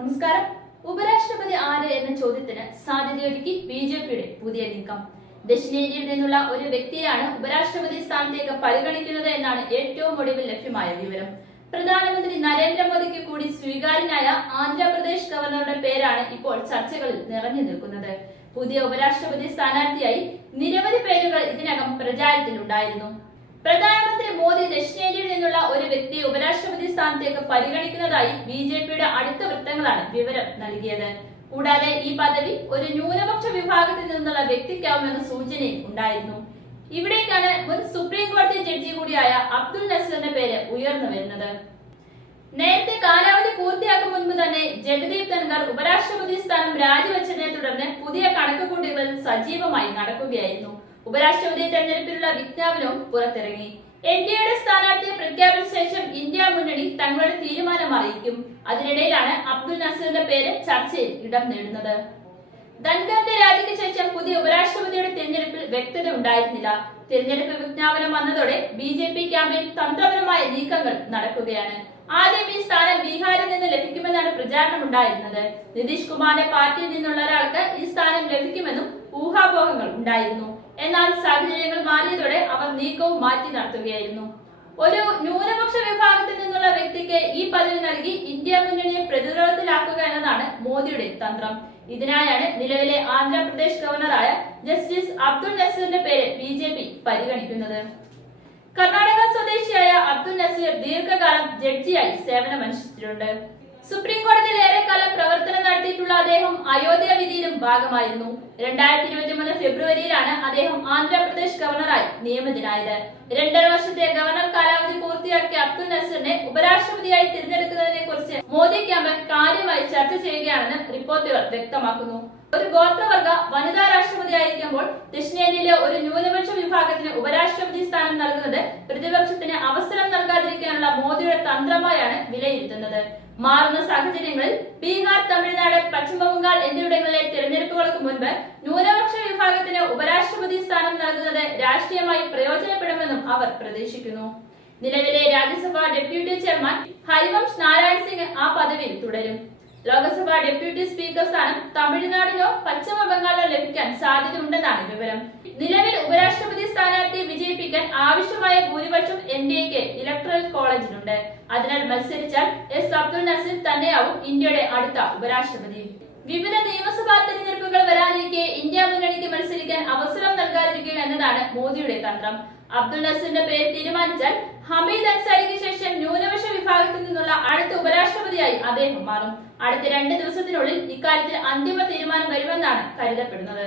നമസ്കാരം. ഉപരാഷ്ട്രപതി ആര് എന്ന ചോദ്യത്തിന് സാധ്യതയൊരുക്കി ബി ജെ പിയുടെ പുതിയ നീക്കം. ദക്ഷിണേന്ത്യയിൽ നിന്നുള്ള ഒരു വ്യക്തിയാണ് ഉപരാഷ്ട്രപതി സ്ഥാനത്തേക്ക് പരിഗണിക്കുന്നത് എന്നാണ് ഏറ്റവും ഒടുവിൽ ലഭ്യമായ വിവരം. പ്രധാനമന്ത്രി നരേന്ദ്രമോദിക്ക് കൂടി സ്വീകാര്യനായ ആന്ധ്രാപ്രദേശ് ഗവർണറുടെ പേരാണ് ഇപ്പോൾ ചർച്ചകളിൽ നിറഞ്ഞു നിൽക്കുന്നത്. പുതിയ ഉപരാഷ്ട്രപതി സ്ഥാനാർത്ഥിയായി നിരവധി പേരുകൾ ഇതിനകം പ്രചാരത്തിലുണ്ടായിരുന്നു. പ്രധാനമന്ത്രി മോദി ദക്ഷിണേന്ത്യയിൽ നിന്നുള്ള ഒരു വ്യക്തിയെ ഉപരാഷ്ട്രപതി സ്ഥാനത്തേക്ക് പരിഗണിക്കുന്നതായി ബി ജെ പിയുടെ അടുത്ത വൃത്തങ്ങളാണ് വിവരം നൽകിയത്. കൂടാതെ ഈ പദവി ഒരു ന്യൂനപക്ഷ വിഭാഗത്തിൽ നിന്നുള്ള വ്യക്തിക്കാവുമെന്ന സൂചനയും ഉണ്ടായിരുന്നു. ഇവിടേക്കാണ് മുൻ സുപ്രീം കോടതി ജഡ്ജി കൂടിയായ അബ്ദുൽ നസീറിന്റെ പേര് ഉയർന്നു വരുന്നത്. നേരത്തെ കാലാവധി പൂർത്തിയാക്കും മുൻപ് തന്നെ ജഗദീപ് ധൻഖർ ഉപരാഷ്ട്രപതി സ്ഥാനം രാജിവെച്ചതിനെ തുടർന്ന് പുതിയ കണക്കുകൂട്ടലുകൾ സജീവമായി നടക്കുകയായിരുന്നു. ഉപരാഷ്ട്രപതി തെരഞ്ഞെടുപ്പിലുള്ള വിജ്ഞാപനവും പുറത്തിറങ്ങി. എൻ ഡി എയുടെ സ്ഥാനാർത്ഥിയെ പ്രഖ്യാപിച്ച ശേഷം ഇന്ത്യ മുന്നണി തങ്ങളുടെ തീരുമാനം അറിയിക്കും. അതിനിടയിലാണ് അബ്ദുൽ നസീറിന്റെ പേര് ചർച്ചയിൽ ഇടം നേടുന്നത്. ധൻഖറിന്റെ രാജിക്ക് ശേഷം പുതിയ ഉപരാഷ്ട്രപതിയുടെ തിരഞ്ഞെടുപ്പിൽ വ്യക്തത ഉണ്ടായിരുന്നില്ല. തിരഞ്ഞെടുപ്പ് വിജ്ഞാപനം വന്നതോടെ ബി ജെ പി ക്യാമ്പിൽ തന്ത്രപരമായ നീക്കങ്ങൾ നടക്കുകയാണ്. ആദ്യം ഈ സ്ഥാനം ബീഹാറിൽ നിന്ന് ലഭിക്കുമെന്നാണ് പ്രചാരണം ഉണ്ടായിരുന്നത്. നിതീഷ് കുമാറിന്റെ പാർട്ടിയിൽ നിന്നുള്ള ഒരാൾക്ക് ഈ സ്ഥാനം ലഭിക്കുമെന്നും ഊഹാപോഹങ്ങൾ ഉണ്ടായിരുന്നു. എന്നാൽ സാഹചര്യങ്ങൾ മാറിയതോടെ അവർ നീക്കവും മാറ്റി നടത്തുകയായിരുന്നു. ഒരു ന്യൂനപക്ഷ വിഭാഗത്തിൽ നിന്നുള്ള വ്യക്തിക്ക് ഈ പദവി നൽകി ഇന്ത്യ മുന്നണിയെ പ്രതിരോധത്തിലാക്കുക എന്നതാണ് മോദിയുടെ തന്ത്രം. ഇതിനായാണ് നിലവിലെ ആന്ധ്രാപ്രദേശ് ഗവർണറായ ജസ്റ്റിസ് അബ്ദുൾ നസീറിന്റെ പേര് ബി ജെ പി പരിഗണിക്കുന്നത്. കർണാടക സ്വദേശിയായ അബ്ദുൾ നസീർ ദീർഘകാലം ജഡ്ജിയായി സേവനമനുഷ്ഠിച്ചിട്ടുണ്ട്. സുപ്രീം കോടതിയിൽ ഏറെക്കാലം പ്രവർത്തനം നടത്തിയിട്ടുള്ള അദ്ദേഹം അയോധ്യ വിധിയിലും ഭാഗമായിരുന്നു. രണ്ടായിരത്തി ഇരുപത്തി മൂന്ന് ഫെബ്രുവരിയിലാണ് അദ്ദേഹം ആന്ധ്രാപ്രദേശ് ഗവർണറായി നിയമിതനായത്. രണ്ടര വർഷത്തെ ഗവർണർ കാലാവധി പൂർത്തിയാക്കിയ അബ്ദുൽ നസീറിനെ ഉപരാഷ്ട്രപതിയായി തിരഞ്ഞെടുക്കുന്നതിനെ കുറിച്ച് മോദി ക്യാമ്പ് കാര്യമായി ചർച്ച ചെയ്യുകയാണെന്ന് റിപ്പോർട്ടുകൾ വ്യക്തമാക്കുന്നു. ഒരു ഗോത്രവർഗ വനിതാ രാഷ്ട്രപതി രാഷ്ട്രപതിയായിരിക്കുമ്പോൾ ദക്ഷിണേന്ത്യയിലെ ഒരു ന്യൂനപക്ഷ വിഭാഗത്തിന് ഉപരാഷ്ട്രപതി സ്ഥാനം നൽകുന്നത് പ്രതിപക്ഷത്തിന് അവസരം നൽകാതിരിക്കാനുള്ള മോദിയുടെ തന്ത്രമായാണ് വിലയിരുത്തുന്നത്. മാറുന്ന സാഹചര്യങ്ങളിൽ ബീഹാർ തമിഴ്നാട് പശ്ചിമബംഗാൾ എന്നിവിടങ്ങളിലെ തിരഞ്ഞെടുപ്പുകൾക്ക് മുൻപ് ന്യൂനപക്ഷ വിഭാഗത്തിന് ഉപരാഷ്ട്രപതി സ്ഥാനം നൽകുന്നത് രാഷ്ട്രീയമായി പ്രയോജനപ്പെടുമെന്നും അവർ പ്രതീക്ഷിക്കുന്നു. നിലവിലെ രാജ്യസഭാ ഡെപ്യൂട്ടി ചെയർമാൻ ഹരിവംശ് നാരായൺ സിംഗ് ആ പദവിയിൽ തുടരും. ലോക്സഭാ ഡെപ്യൂട്ടി സ്പീക്കർ സ്ഥാനം തമിഴ്നാടിനോ പശ്ചിമ സാധ്യതയുണ്ടെന്നാണ് വിവരം. നിലവിൽ ഉപരാഷ്ട്രപതി സ്ഥാനാർത്ഥിയെ വിജയിപ്പിക്കാൻ ആവശ്യമായ ഭൂരിപക്ഷം എൻ ഡി എക്ക് ഇലക്ട്രൽ കോളേജിലുണ്ട്. അതിനാൽ മത്സരിച്ചാൽ എസ് അബ്ദുൾ നസീർ തന്നെയാവും ഇന്ത്യയുടെ അടുത്ത ഉപരാഷ്ട്രപതി. വിവിധ നിയമസഭാ തെരഞ്ഞെടുപ്പുകൾ വരാനിരിക്കെ ഇന്ത്യ മുന്നണിക്ക് മത്സരിക്കാൻ അവസരം നൽകാതിരിക്കുക എന്നതാണ് മോദിയുടെ തന്ത്രം. അബ്ദുൽ നസീറിന്റെ പേര് തീരുമാനിച്ചാൽ ഹമീദ് അൻസാരിക്ക് ശേഷം ന്യൂനപക്ഷ ഉപരാഷ്ട്രപതിയായി അദ്ദേഹം മാറും. അടുത്ത രണ്ട് ദിവസത്തിനുള്ളിൽ ഇക്കാര്യത്തിൽ അന്തിമ തീരുമാനം വരുമെന്നാണ് കരുതപ്പെടുന്നത്.